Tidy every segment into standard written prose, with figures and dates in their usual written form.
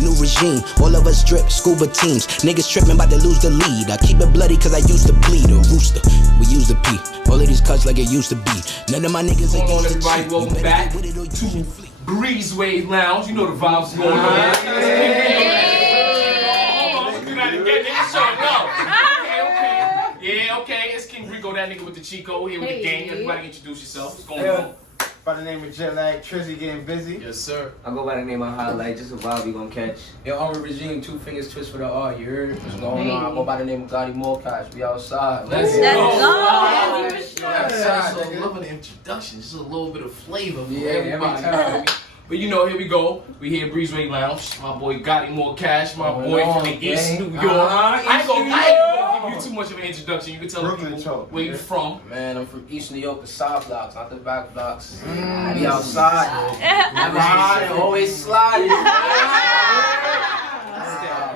New regime, all of us drip, scuba teams. Niggas tripping about to lose the lead. I keep it bloody cause I used to bleed. A rooster, we used to pee. All of these cuts like it used to be. None of my niggas ain't used to everybody, cheat. welcome back to Breezeway Lounge. You know the vibes going on. Hold on, let's do that again. Nigga, show it. Yeah, okay. It's King Rico, that nigga with the Chico. Here with the gang. Everybody introduce yourself. What's going on? By the name of Jet Lag, Trizzy getting busy. Yes, sir. I go by the name of Highlight, just a vibe we gonna catch. Yo, I'm a regime, 2 fingers twist for the R, you heard? What's going on? I go by the name of GottiMoreCash, we outside. Let's go. Outside, nigga. Loving the introduction, just a little bit of flavor for Yeah, everybody. every time. But you know, here we go. We here at Breezeway Lounge. My boy GottiMoreCash, my boy from the East New York. I ain't gonna give you too much of an introduction. You can tell the people where you from. Man, I'm from East New York, the side blocks, not the back blocks. We outside. Never slide, always sliding.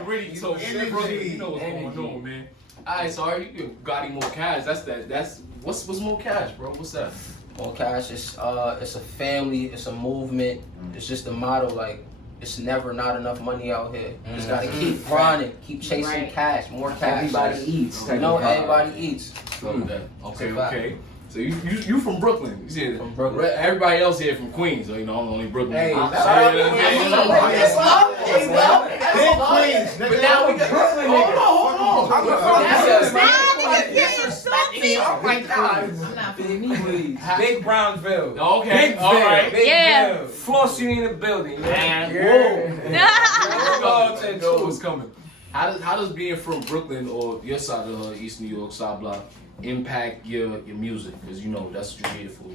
Really told shit, brother. You know what's going on, man. Alright, so you GottiMoreCash. That's what's MoreCash, bro? What's that? MoreCash is it's a family, it's a movement. It's just a motto, like it's never not enough money out here. You just gotta keep grinding, keep chasing cash, more cash. Everybody eats. You know, everybody eats. Okay. So you from Brooklyn? You said From Brooklyn. Everybody else here from Queens, so you know I'm only Brooklyn. Hey, Big Queens, nigga. But now we got Brooklyn niggas. Hold on. Oh my God. Big Brownsville. Okay, Big all right. Big Yeah. Bill. Floss you in the building. Man, Whoa. what's coming? How does being from Brooklyn or your side of the East New York side block impact your music? Because you know that's what you're here for.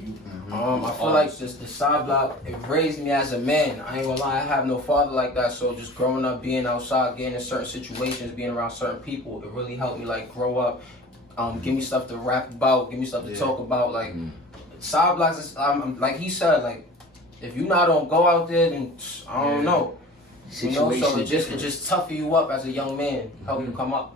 I feel like the side block, it raised me as a man. I ain't gonna lie, I have no father like that. So just growing up, being outside, getting in certain situations, being around certain people, it really helped me like grow up. Give me stuff to rap about, give me stuff to talk about. Like side blocks, is, like he said, like if you not don't go out there, then I don't know. You know, so it just toughen you up as a young man, help you come up.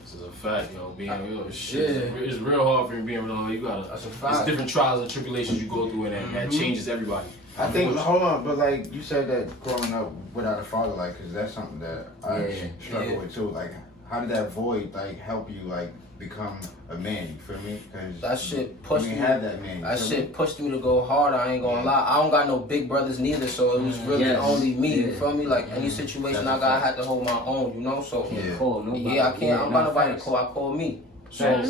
This is a fact, yo. Being real, shit. It's real hard for you being real. You gotta. That's a fact. There's different trials and tribulations you go through, and that changes everybody. I think, hold on, but like you said that growing up without a father, like, cause that's something that I struggle with too. Like, how did that void like help you like become a man? You feel me? Cause that shit pushed me. Have that man. That shit pushed me to go harder. I ain't gonna lie. I don't got no big brothers neither, so it was really only me. You feel me? Like any situation I got, I had to hold my own. You know, so I can't. I'm not nobody to call. I call me. So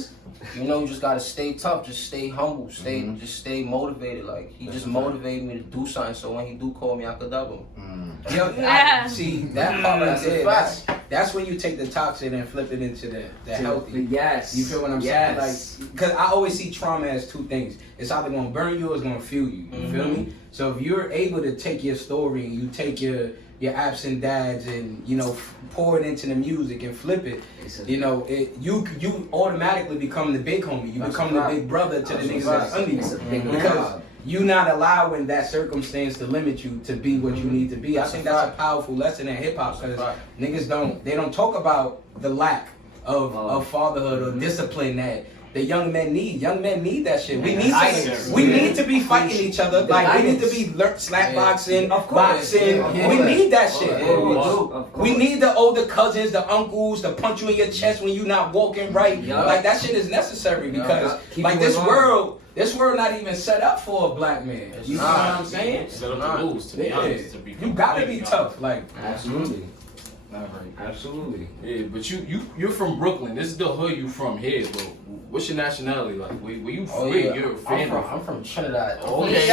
you know, you just gotta stay tough. Just stay humble. Just stay motivated. Like he just motivated me to do something. So when he do call me, I could dub him. Yeah. See that part right there. That's when you take the toxic and flip it into the healthy. Yes. You feel what I'm saying? Like, cause I always see trauma as 2 things. It's either gonna burn you or it's gonna fuel you. You feel me? So if you're able to take your story and you take your absent dads and you know pour it into the music and flip it, you know you automatically become the big homie. You become the big brother to the niggas that's under you because you not allowing that circumstance to limit you to be what you need to be. I think that's a powerful lesson in hip hop because niggas don't talk about the lack of fatherhood or discipline that the young men need. Young men need that shit. We need to be fighting each other. Like we need to be slap boxing, boxing. We need that shit. We need the older cousins, the uncles to punch you in your chest when you're not walking right. Like that shit is necessary because like this world not even set up for a black man. You know what I'm saying? Set up to lose, to be honest. You gotta be tough. Like absolutely. Absolutely. Yeah, but you're from Brooklyn. This is the hood you from here, bro. What's your nationality like? Where you from? You're a fan. I'm from Trinidad. Okay.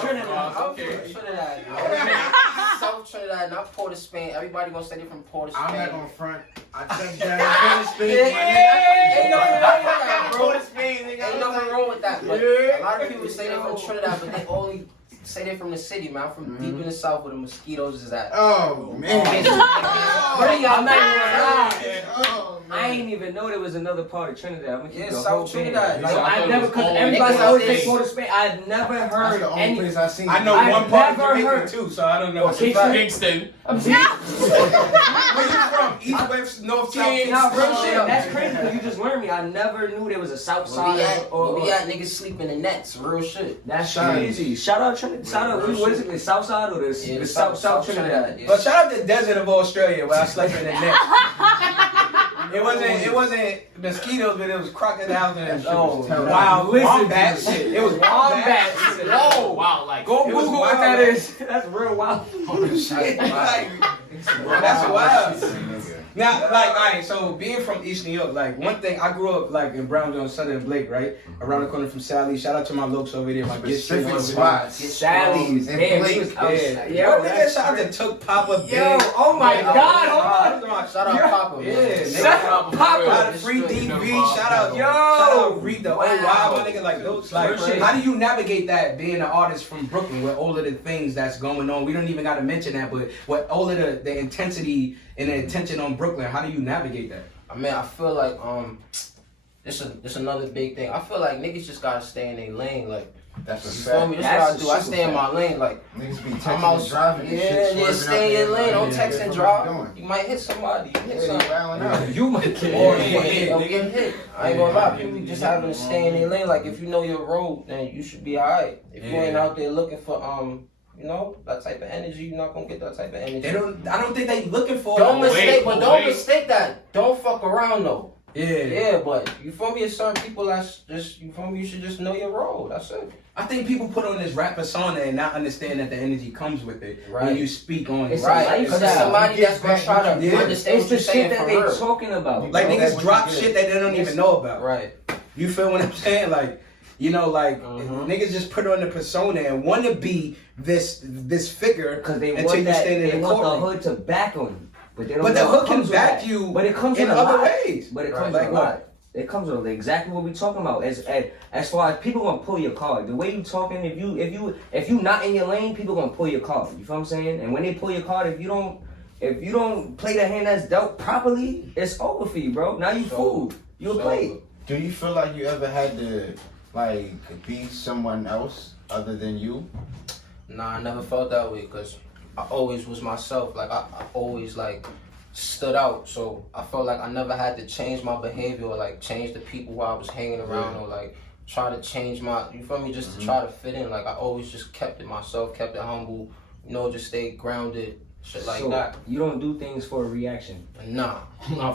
Trinidad. South Trinidad, not Port of Spain. Everybody gonna say they from Port of Spain. I'm not gonna front. I think that Port of Spain. Ain't nothing wrong with that. But a lot of people say they're from Trinidad, but they only say they're from the city, man. I'm from deep in the south where the mosquitoes is at. Oh man. I'm not even gonna lie. Oh I ain't even know there was another part of Trinidad. I'm gonna keep the whole South Trinidad. Like, So I I thought never, it was cause all everybody niggas always out say there. Port of Spain. I've never That's heard the only any. place I seen. I know I've one part never of Jamaica heard- too, so I don't know. Okay, Kingston. I'm saying, Where you from? East, west, north, south, nah, east, real west? shit. That's crazy because you just learned me. I never knew there was a South Where we Side at, or. where we at, niggas sleeping in nets, real shit. That's Shout out. crazy. Shout out Trinidad. Shout out. What is it? The South Side or the Yeah, South Trinidad? Yeah. But shout out to the desert of Australia where I slept in the net. It wasn't mosquitoes, but it was crocodiles and wild wombats. It was wombats. Whoa. Wow, like. Go It was Google what wild, that man. is. That's real wild. Shit, like, that's wild. Now, like, alright, so being from East New York, like, one thing, I grew up, like, in Brownsville, Southern Blake, right? Around the corner from Sally. Shout out to my looks over there, my get shit Specific over spots. Sally's. And Damn, Blake. he was outside. there. Yo, nigga, shout out to Took Papa Big. Yo, oh my God, hold on. Shout out Papa, man. Yeah, nigga. Shout out Papa. Shout out Free DV, shout out, Yo. shout out Rita, Wow. wow, my nigga, like those. Like, Real shit. how do you navigate that being an artist from Brooklyn with all of the things that's going on? We don't even got to mention that, but with all of the intensity and the attention on Brooklyn, how do you navigate that? I mean, I feel like this another big thing. I feel like niggas just gotta stay in their lane. Like, That's a you feel me? fact. That's what I That's do. a I stay in super my lane. Like, Niggas be I'm texting out and driving and yeah, shit. yeah, swerving stay out in your there, lane. Don't like, text yeah, and what drive. you doing? You might hit somebody. You hit Yeah, somebody. you wilding out. You might kill Or me. you get hit, Don't nigga. get hit. I ain't gonna lie. People just having to stay in their lane. Like, if you know your road, then you should be alright. If you ain't out there looking for you know, that type of energy, you're not gonna get that type of energy. I don't think they looking for Don't it. mistake that. Don't fuck around though. Yeah. Yeah, but you feel me? It's certain people that's just, you feel me? You should just know your role. That's it. I think people put on this rap persona and not understand that the energy comes with it when Right. you speak on It's it. a Right, because there's lifestyle. somebody that's gonna try to Yeah. understand It's what the you're saying shit that for they real. talking about. Like Bro, niggas that's drop what you shit that they don't even know about. Right. You feel what I'm saying? Like, you know, like Mhm. niggas just put on the persona and want to be this figure Because they until want you that, stand in they the want the courtroom. hood to back them. But they don't But know the what hood can comes with back that. you But it comes in with a other lot. ways. But it Right. comes Like with a what? lot. It comes with exactly what we talking about. As far as people gonna pull your card, the way you talking, if you not in your lane, people gonna pull your card. You feel what I'm saying? And when they pull your card, if you don't play the hand that's dealt properly, it's over for you, bro. Now you fooled. You a play. Do you feel like you ever had to like be someone else other than you? Nah, I never felt that way because I always was myself. Like, I always, like, stood out. So I felt like I never had to change my behavior or, like, change the people who I was hanging around or, like, try to change my, you feel me, just to try to fit in. Like, I always just kept it myself, kept it humble, you know, just stay grounded, shit like So that. you don't do things for a reaction. Nah.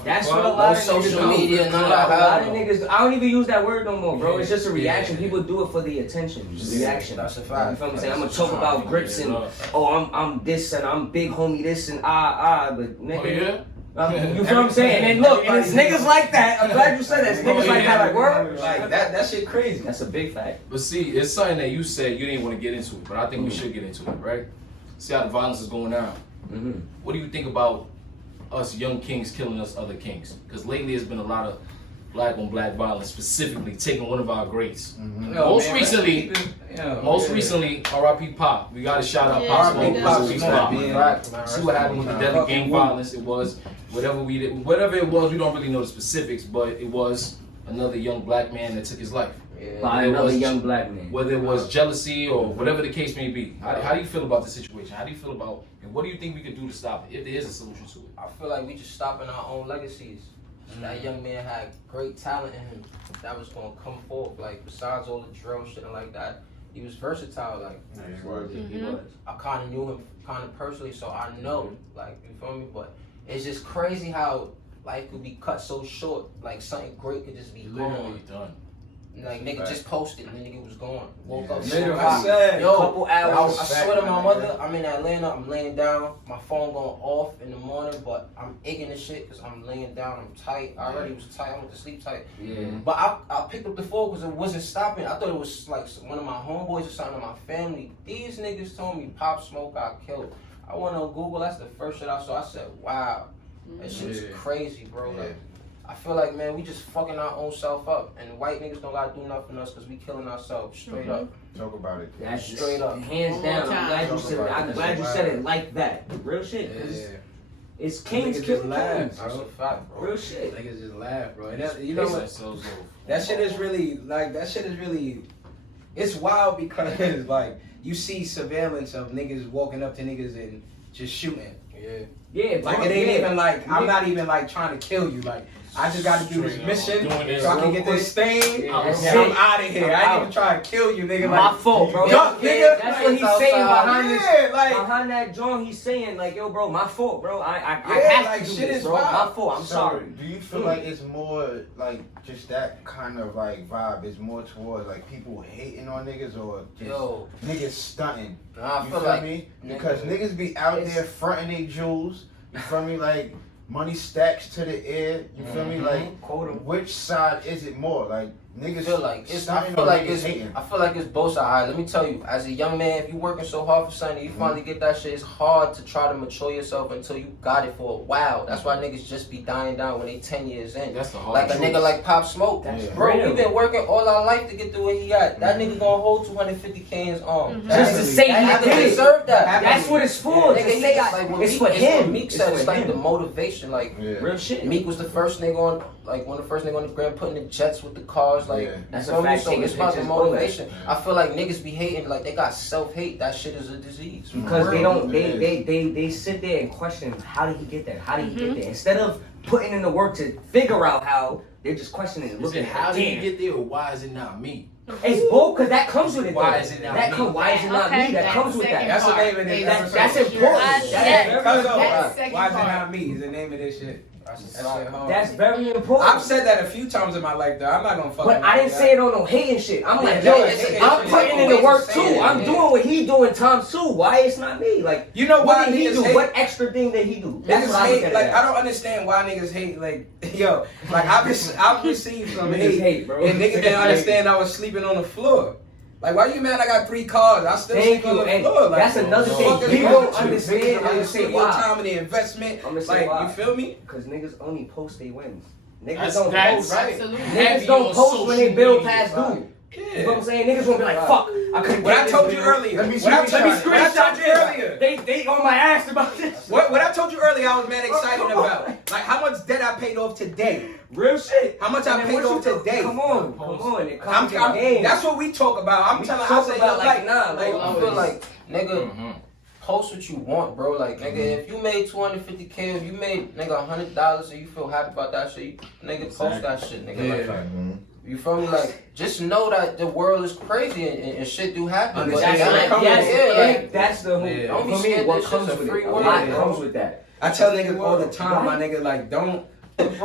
That's what a lot of social niggas do. media, none of A that. lot of hell no. niggas. I don't even use that word no more, bro. It's just a reaction. Yeah. People do it for the attention. Reaction. That's a fact. You feel what I'm saying? I'm gonna talk about grips and I'm this and I'm big homie this and but nigga. Oh, yeah? You feel what I'm saying? And then look, and it's niggas like that. I'm glad you said that. It's niggas like that, like word. Like that shit crazy. That's a big fact. But see, it's something that you said you didn't want to get into it, but I think we should get into it, right? See how the violence is going down. Mm-hmm. What do you think about us young kings killing us other kings? Because lately there's been a lot of black on black violence, specifically taking one of our greats. Most recently, R.I.P. Pop. We got to shout out Pop Smoke. R.I.P. Pop, Pop. See what happened with the deadly gang violence. It was whatever it was. We don't really know the specifics, but it was another young black man that took his life. By another young black man. Whether it was jealousy or whatever the case may be. How do you feel about the situation? How do you feel about, and what do you think we could do to stop it, if there is a solution to it? I feel like we just stopping our own legacies. That young man had great talent in him that was gonna come forth. Like, besides all the drill shit and like that, he was versatile. Like, He was. I kind of knew him kind of personally, so I know. Like, you feel me? But it's just crazy how life could be cut so short. Like, something great could just be Literally gone. done. Like, nigga just posted and the nigga was gone. Woke up. Literally, so I hot. said, Yo, couple hours. I swear to my mother, I'm in Atlanta, I'm laying down, my phone going off in the morning, but I'm egging the shit because I'm laying down, I'm tight. I already was tight, I went to sleep tight. Yeah. But I picked up the phone because it wasn't stopping. I thought it was like one of my homeboys or something in my family. These niggas told me Pop Smoke got killed. I went on Google, that's the first shit I saw. I said, wow, that shit is crazy, bro. Like, I feel like, man, we just fucking our own self up, and white niggas don't gotta do nothing else because we killing ourselves straight up. Talk about it. That's Straight up. hands down. I'm glad you said it. I'm glad you said it like that. Real shit. It's kings Niggas just killing laugh, kings. That's a fact, bro. Real shit. Niggas just laugh, bro. And that, you know what? So, That shit is really it's wild because like you see surveillance of niggas walking up to niggas and just shooting. Yeah. Yeah, Like it ain't even like I'm not even like trying to kill you. Like I just got to do this mission so I can get this thing Yeah, and that's I'm it. out of here. I ain't even trying to kill you, nigga. My Like, fault, bro. Duck, nigga. That's what he's saying behind this. Yeah, like Behind that joint, he's saying like, "Yo, bro, my fault, bro. I Yeah, have like, to do shit this, is bro. wild. My fault. I'm So, sorry." Do you feel like it's more like just that kind of like vibe is more towards like people hating on niggas or just Yo. niggas stunting? Nah, I You feel feel like me? Because niggas be out It's- there fronting their jewels. You feel me? Like money stacks to the air. You feel me? Like Quote him. which side is it more? Like niggas I feel like it's. I stunting feel or like niggas it's. hating? I feel like it's both sides. Alright, let me tell you. As a young man, if you working so hard for something, you finally get that shit. It's hard to try to mature yourself until you got it for a while. That's why niggas just be dying down when they 10 years in. That's the hard Like a truth. nigga like Pop Smoke. That's Bro, real. we been working all our life to get to where he got. That nigga gonna hold 250K in his arm. That Just to nigga- say that he nigga did it. deserve that. That's what it's for. Nigga, To he say got, like, what it's Meek- for what him. Meek It's said, for it's like the him. motivation. Like Yeah. Real shit. Meek was the first nigga on, like one of the first niggas on the gram putting the jets with the cars. Like Yeah. That's you a feel me? fact, So taking it's about the pictures, all that. motivation. I feel like niggas be hating, like they got self-hate. That shit is a disease. Because For they real. don't, they sit there and question, how did he get there? How did he get there? Instead of putting in the work to figure out how, they're just questioning it. Is Looking it how at did it. you get there, or why is it not me? It's both, because that comes with it. Why though. is it not that me? come, Why is it not Okay, me? That that's comes the with second that. That's the name of this That's- episode. That's important. Yes. That's Cuz very, That's the second why is it part. not me? Is the name of this shit. That shit hard. that's very important. I've said that a few times in my life though. I'm not gonna fuck. But I didn't say it on no hating shit. I'm like, Yeah, yo, it's a- I'm it's putting a in the way work to too. say it, I'm yeah. doing what he doing times two. Why it's not me? Like, You know why what did he niggas do? hate? What extra thing did he do? That's Niggas what I look hate, at it like as. I don't understand why niggas hate. Like yo, like I've received some Niggas hate, bro. and niggas didn't understand I was sleeping on the floor. Like why you mad? I got 3 cars. I still Thank sleep on you. the And floor. Like that's another fuck thing. is People wrong don't with you? understand. Niggas I'm gonna say your why. time and the investment. I'm gonna say Like why. you feel me? Because niggas only post they wins. Niggas That's don't post. right. Absolutely. Niggas Heavy don't on post when they social build media. past due. You know what I'm Yeah. saying? Niggas gonna be like, fuck, I couldn't What get I this told you video. earlier. Let me What I screenshot told you earlier. They on my ass about this. What I told you earlier, I was mad excited about. Like how much debt I paid off today. Real shit. How much I And then paid what off you do? today. Come on. It comes with the game. That's what we talk about. I'm We telling. I talk say, about yo, like, nah, like, I feel like nigga. Mhm. Post what you want, bro. Like, nigga, if you made 250K, if you made, nigga, $100 and you feel happy about that shit, you, nigga, post that shit, nigga. Yeah. Like, Mhm. you feel me? Like, just know that the world is crazy and shit do happen. But Understand yeah, that. like, Yeah, like, that's the whole. Yeah. Don't be For me, scared, what this comes shit's a with it? free A world, lot bro. comes with that. I tell niggas all the time, my Right. nigga, like don't.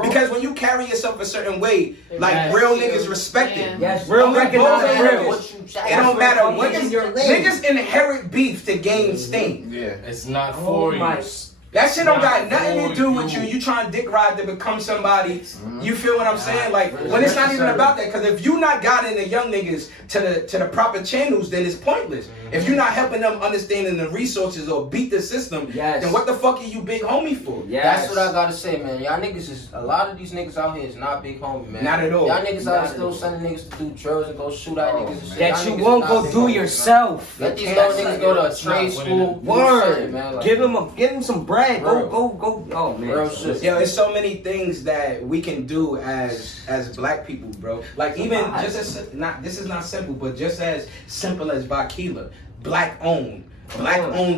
Because when you carry yourself a certain way, like Yes. real niggas respect it. Yeah. Yes, real Don't recognize let real. go. What you It don't matter what Niggas- niggas inherit beef to gain steam. Yeah. It's not Oh for my- you. That shit don't got Not nothing to do with for you. you. You trying to dick ride to become somebody. You feel what I'm saying? Like Right. when it's not even about that. Because if you not guiding the young niggas to the proper channels, then it's pointless. If you're not helping them understanding the resources or beat the system, Yes. then what the fuck are you big homie for? Yes. That's what I gotta say, man. Y'all niggas is, a lot of these niggas out here is not big homie, man. Not at all. Y'all niggas Not out at here still all. sending niggas to do drugs and go shoot at niggas and shit. That Y'all you niggas won't is go not big do homies, man. yourself. Let these That's little niggas like- go to a It's trade not school. Word. Shit, man. Like, Give him some bread. Real. Go. Oh man. Real shit. Yo, it's so many things that we can do as black people, bro. Like even just as not this is not simple, but just as simple as Vakila, black owned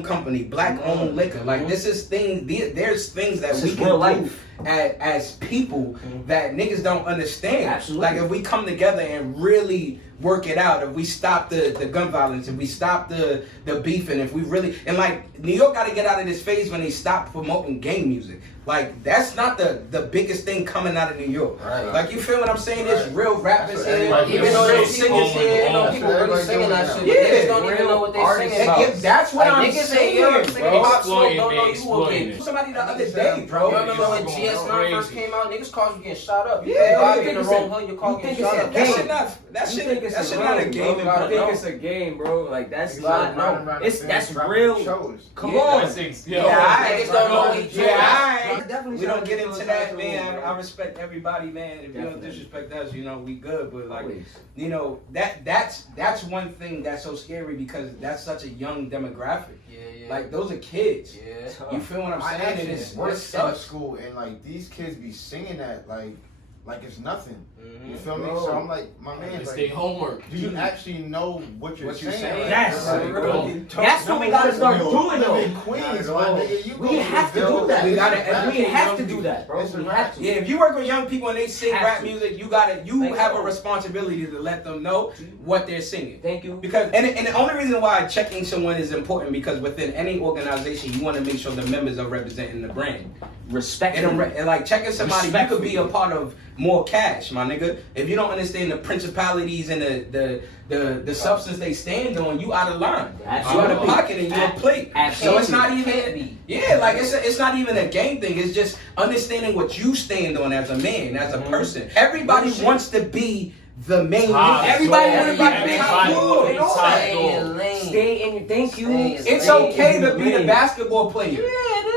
company, black owned liquor. Like this is there's things that This we is can real do life. as people that niggas don't understand. Absolutely. Like if we come together and really work it out, if we stop the gun violence, if we stop the beefing, if we really and like New York got to get out of this phase when they stop promoting gang music. Like that's not the biggest thing coming out of New York. Right. Like you feel what I'm saying? There's real rappers That's what here, everybody even though real there's singers here, you know, people really Everybody singing that doing shit, that. but niggas Yeah, don't even know what they're artists singing about. about. That's what Like, I'm niggas saying, ain't singing bro. Pop Smoke, Exploiting don't know it, you exploiting again. it. Somebody the other day, You bro. remember when Going GS9 first crazy. came out? Niggas cars were getting shot up. You Yeah, yeah, you in the think wrong it's a- hood, your car you getting think shot it's up. a That game. shit not that You shit think it's that a shit not a game, game, bro. in I public. think it's a game, bro. Like that's Nah, not. Running around It's the that's fence, dropping real. shows. Come Yeah, on. That's ex- yo, Yeah, Niggas don't know each other. Yeah, Definitely we don't shout get out into to that, those man. guys, I respect everybody, man. If you don't Definitely. disrespect us, you know, we good. But like, Always. you know, that's one thing that's so scary because that's such a young demographic. Yeah. Like those are kids. Yeah. You feel what I'm I saying? actually And it's work it at a sucks. school and like these kids be singing that like it's nothing. Mhm. You feel me? Bro. So I'm like, my man, It's like, their homework. do you actually know what you're saying? Like, Yes. like, Bro. That's what we gotta start doing, though. In Queens, my nigga, you We go have to the do that. We gotta- We have to do that, bro. It's a We rap. have to. Yeah, if you work with young people and they sing Have rap to. music, you Thank have you. a responsibility to let them know what they're singing. Thank you. Because and the only reason why checking someone is important because within any organization you want to make sure the members are representing the brand. Respect. And like checking somebody, you could Respectfully. be a part of more cash, my nigga. If you don't understand the principalities and the substance they stand on, you out of line. You out of Absolutely. pocket and you a plate. So Absolutely. it's not Can't even be. yeah, like it's not even a gang thing. It's just understanding what you stand on as a man, as a person. Everybody wants to be the main. Top Everybody, dog. everybody, Everybody good. wants to be top Stay in dog. lane. Stay in your. Thank you. Stay in It's lane. okay to be the basketball player.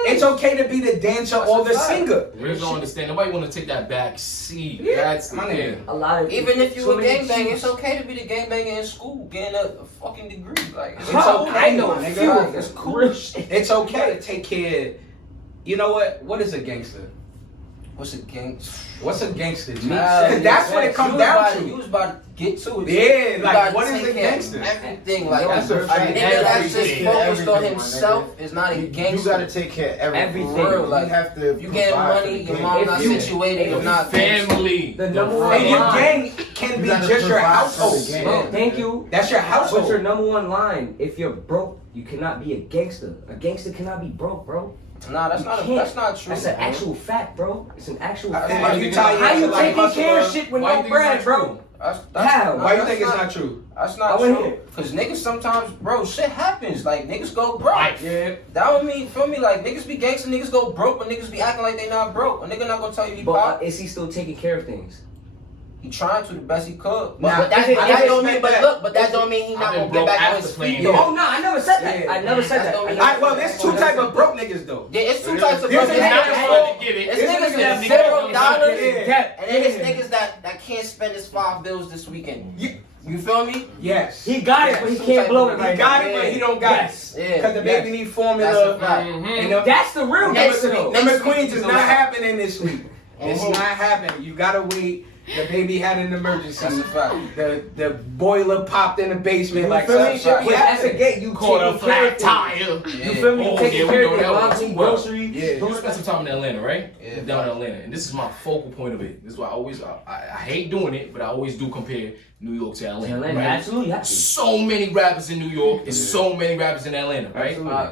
It's okay to be the dancer or the singer. Really don't understand. Nobody want to take that back seat. Yeah, That's the my thing. nigga. A lot of Even if you so a many gangbanger, cheats. it's okay to be the gangbanger in school, getting a fucking degree. Like it's How? okay. I know, my nigga. nigga. Like, It's cool. Real shit. It's okay to take care. You know what? What is a gangster? What's a gang? What's a gangster? G? Nah, That's what it comes down You to. was about to get to it. Yeah, You like, gotta what is take a care of gangster? Everything, like That's a a fact. nigga that's just Everything. focused on Everything, my himself nigga. is not a You gangster. gotta take care of everything. Everything. For real, You like, have to. you getting provide money, for your the mom game. not If you- situated, you're if not Family. The number one And your line. gang can You be gotta just your provide household. for the game. Bro, thank you. That's your What's your household. number one line? If you're broke, you cannot be a gangster. A gangster cannot be broke, bro. Nah, that's You not can't. that's not true. That's an bro. actual fact, bro. It's an actual How fact. you tie How your you like taking hustler? care of shit with Why you no think bread, it's bro? not true? How? Why you that's think it's not true? That's I not wanna true. hear it. Cause niggas sometimes, bro, shit happens. Like niggas go broke. Life. Yeah. That would mean, feel me? Like niggas be gangster, niggas go broke, but niggas be acting like they not broke. A nigga not gonna tell you he But pop. is he still taking care of things? He trying to the best he could. But, Nah, but that, is it- that is it- don't mean. But that- look, but that don't mean he I've not been gonna broke get back on after his playing feet. ball. though. Oh no, I never said that. Yeah. I never said that. All Alright, well, there's two type of broke niggas though. Yeah, it's two types of There's broke a niggas. nigga Not broke. trying to get it. It's There's niggas niggas that that $0, Yeah. and then it's niggas that can't spend his $5 this weekend. You feel me? Yes. He got it, but he Some can't type blow of- it He right got now. it, but he don't got Yes. it. Yeah. Because the baby need That's a formula. fact. And them, That's the real Next gangster week, though. next Number week Queens is is gonna not happen. happening this week. It's not happening. You gotta wait. The baby had an emergency. That's a fact. The boiler popped in the basement. Like feel some me? shit But that's a happened. gate. You Caught a taking care of flat things. tire. You feel me? You Oh, taking yeah, we care know of that your one laundry, too well. groceries. Yeah. You spent some time in Atlanta, right? Yeah. Down in Atlanta, and this is my focal point of it. This is why I hate doing it, but I always do compare New York to Atlanta. Atlanta, right? absolutely have to. So many rappers in New York and so many rappers in Atlanta, right? Absolutely.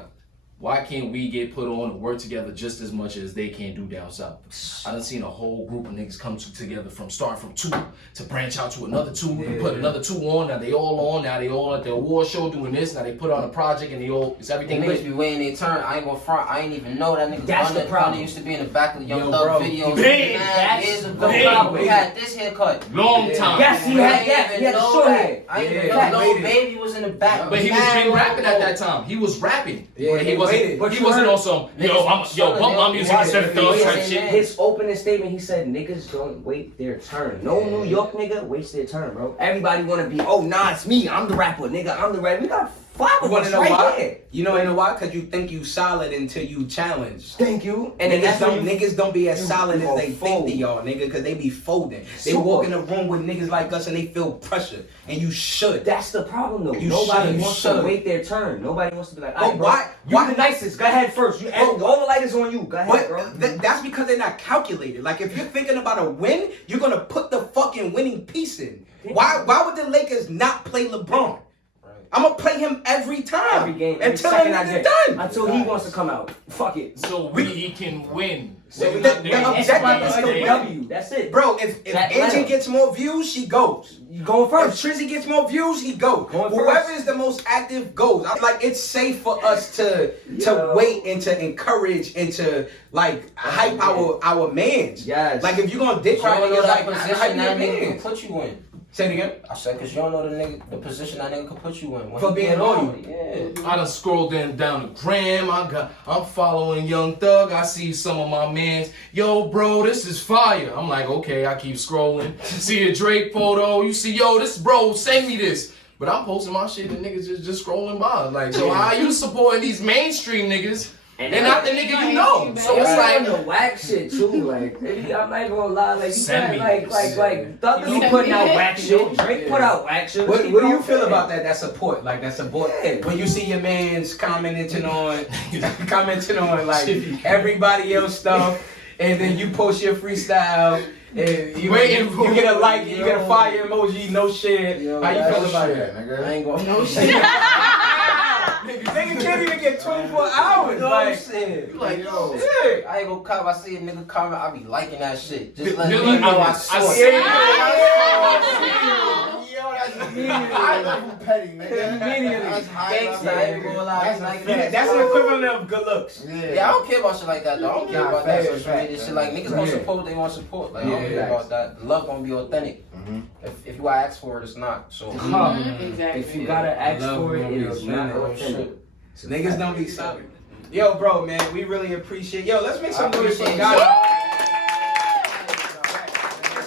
Why can't we get put on and work together just as much as they can do down south? I done seen a whole group of niggas come together from starting from 2 to branch out to another 2. We can put another 2 on. Now they all on. Now they all at the award show doing this. Now they put on a project and it's everything. Niggas be waiting their turn. I ain't gonna front. I ain't even know that nigga. That's the problem. Used to be in the back of the Young Yo, Thug bro. videos. Big. Mad years That's ago. the problem. We had this haircut. Long Yeah. time. Yes, he had that. He had a short hair. I didn't Yeah, even know waited. Baby was in the back. But he was Mad been rapping at long that time. He was rapping. Yeah, But he he wasn't. waited. But He you wasn't heard- on some. Bump my music instead of thug type shit. His opening statement, he said, "Niggas don't wait their turn. No New York nigga waits their turn, bro. Everybody wanna be, oh nah, it's me. I'm the rapper, nigga. I'm the rapper. We got 5 You of wanna us know right why? here. You know why? Because you think you solid until you challenge. Thank you. And then Niggas that's don't, when you, niggas don't be as you solid go as they think fold. they are, nigga, because they be folding. They Super. walk in a room with niggas like us and they feel pressure. And you should. That's the problem though. You Nobody should, you wants should. to wait their turn. Nobody wants to be like, But alright, bro, why- you why- the nicest. Go ahead first. You, Bro, all the light is on you. Go ahead, But bro. that's because they're not calculated. Like if you're thinking about a win, you're gonna put the fucking winning piece in. Why would the Lakers not play LeBron? I'm gonna play him every time. Every game, every until second the I nigga's get. done. Until he wants to come out. Fuck it. So we can win. The It's objective about is the to win. W. That's it. Bro, if That Angie letter. gets more views, she goes. You going If first. Trizzy gets more views, he goes. Going Whoever first. is the most active goes. I'm like, it's safe for us to Yo. wait and to encourage and to like hype our mans. Yes. Like if you're gonna dick Try ride to know niggas, that like position hype that your nigga can mans. put you in. Say it again. I said, cause you don't know the position that nigga could put you in. When For he being get loyal. on, yeah. I done scrolled down the gram. I'm following Young Thug. I see some of my mans. Yo, bro, this is fire. I'm like, okay, I keep scrolling. See a Drake photo. You see, yo, this bro, send me this. But I'm posting my shit and niggas just scrolling by. Like, so how you supporting these mainstream niggas? And they're not the nigga you know. So it's like the whack shit too. Like, I'm not gonna lie. Like, you Send got me. Thug be putting out whack shit. Drake put out whack shit. What do you feel about that? That support, like that support. Yeah. When you see your man's commenting on like everybody else stuff, and then you post your freestyle, and you get a like, you get a fire emoji, no shit. How you feel about that? Nigga? I ain't gonna no shit. Nigga can't even get 24 hours. No Like, shit. You like, yo. shit. I ain't gonna comment. I see a nigga comment, I be liking that shit. Just let Just me let know me- I I saw see it. Yo, that's high level petty, nigga. Immediately. That's high Gangsta, level. I ain't gonna lie. That's Like a that. That's the equivalent of good looks. Yeah, I don't care about shit like that though. I don't care Nah, about that facts, social media facts, shit. Like niggas gonna yeah. support what they want to support. Like I don't Yeah, care about that. Love gonna be authentic. Mhm. If you ask for it, it's not. So Exactly. If you gotta ask Love for it, gonna it be is not authentic. authentic. Niggas don't be sorry. Yo, bro, man, we really appreciate. Yo, let's make some I noise for appreciate God. you.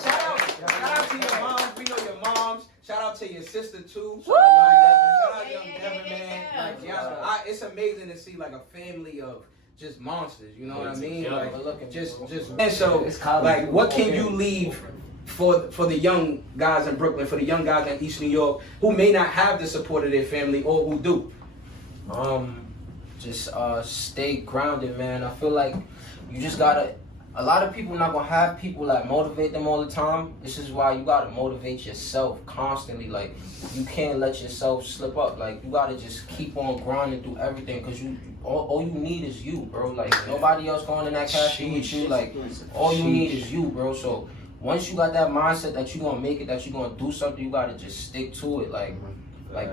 Shout out to your moms. We know your moms. Shout out to your sister too. Shout out Young Devin, man. Like, yeah, it's amazing to see like a family of just monsters. You know what I mean? Yeah. Like, just. And so, It's college. like, what can you leave for the young guys in Brooklyn, for the young guys in East New York who may not have the support of their family or who do? Just stay grounded, man. I feel like you just gotta. A lot of people not gonna have people that motivate them all the time. This is why you gotta motivate yourself constantly. Like you can't let yourself slip up. Like you gotta just keep on grinding through everything, cause all you need is you, bro. Like nobody else going in that castle with you. Like all you need is you, bro. So once you got that mindset that you gonna make it, that you gonna do something, you gotta just stick to it. Like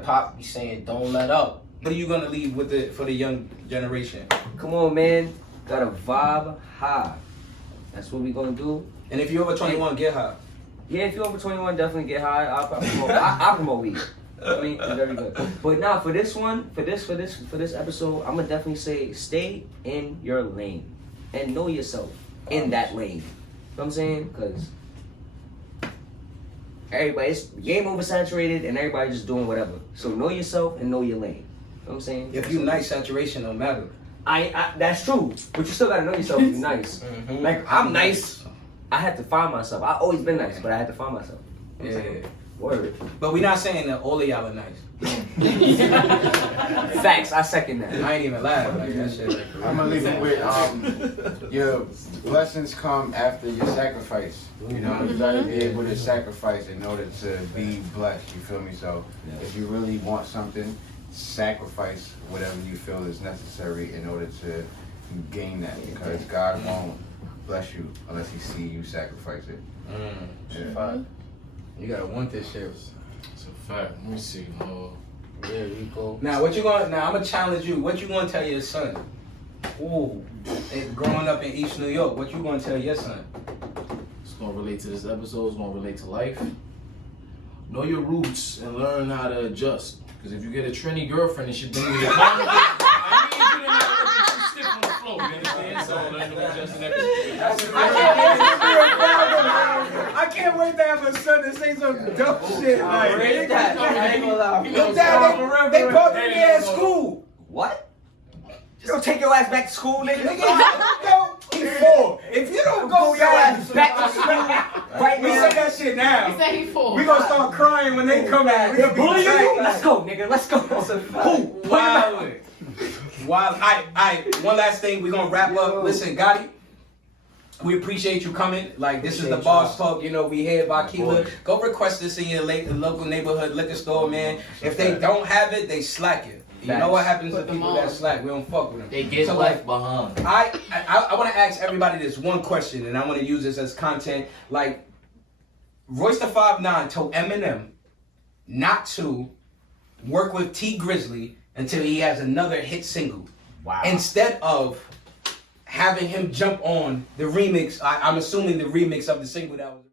Pop be saying, don't let up. What are you gonna leave with for the young generation? Come on, man. Gotta vibe high. That's what we gonna do. And if you're over 21, get high. Yeah, if you're over 21, definitely get high. I'll promote weed. I mean, it's very good. But now for this one, for this episode, I'm gonna definitely say stay in your lane and know yourself in that lane. You know what I'm saying? Because everybody's game oversaturated and everybody just doing whatever. So know yourself and know your lane. You know what I'm saying? If you nice, saturation don't matter. I that's true, but you still gotta know yourself if you're nice. Mhm. Like I'm nice, I had to find myself. I always been nice, but I had to find myself. You know what I'm saying? Word. But we not saying that all of y'all are nice. Facts. I second that. I ain't even laughing like that shit. I'm gonna leave it with your blessings come after your sacrifice. You know, you gotta be able to sacrifice in order to be blessed. You feel me? So if you really want something, sacrifice whatever you feel is necessary in order to gain that. Because God won't bless you unless He see you sacrifice it. Yeah. You gotta want this shit. it's a fact. Let me see. Yeah, Rico. Now, I'm gonna challenge you. What you gonna tell your son? Ooh, growing up in East New York, what you gonna tell your son? It's gonna relate to this episode. It's gonna relate to life. Know your roots and learn how to adjust. Because if you get a Trini girlfriend and she bring you the carnival, I need you to not looking too stiff on the floor. You understand? So learn to adjust and everything. I can't wait to have a son to say some dumb shit like Read that. I ain't gonna lie. Your dad, they brought me there at school. What? You don't take your ass back to school, nigga. He's 4. If you don't go your ass Back to school right we now. say that shit now. He said he full. We gonna start crying when they come in. We gonna be Bully you? like, Let's go, nigga. Let's go. Who? Wild. One last thing, we're gonna wrap up. Listen, Gotti, we appreciate you coming. Like, this is the Bars Talk. You know, we here by Keela. Go request this in your local neighborhood liquor store, man. If they don't have it, they slack it. You know what happens to people that slack? We don't fuck with them. They get So, left behind. I want to ask everybody this one question, and I want to use this as content. Like, Royce the 5'9" told Eminem not to work with T Grizzly until he has another hit single. Wow. Instead of having him jump on the remix, I'm assuming the remix of the single that was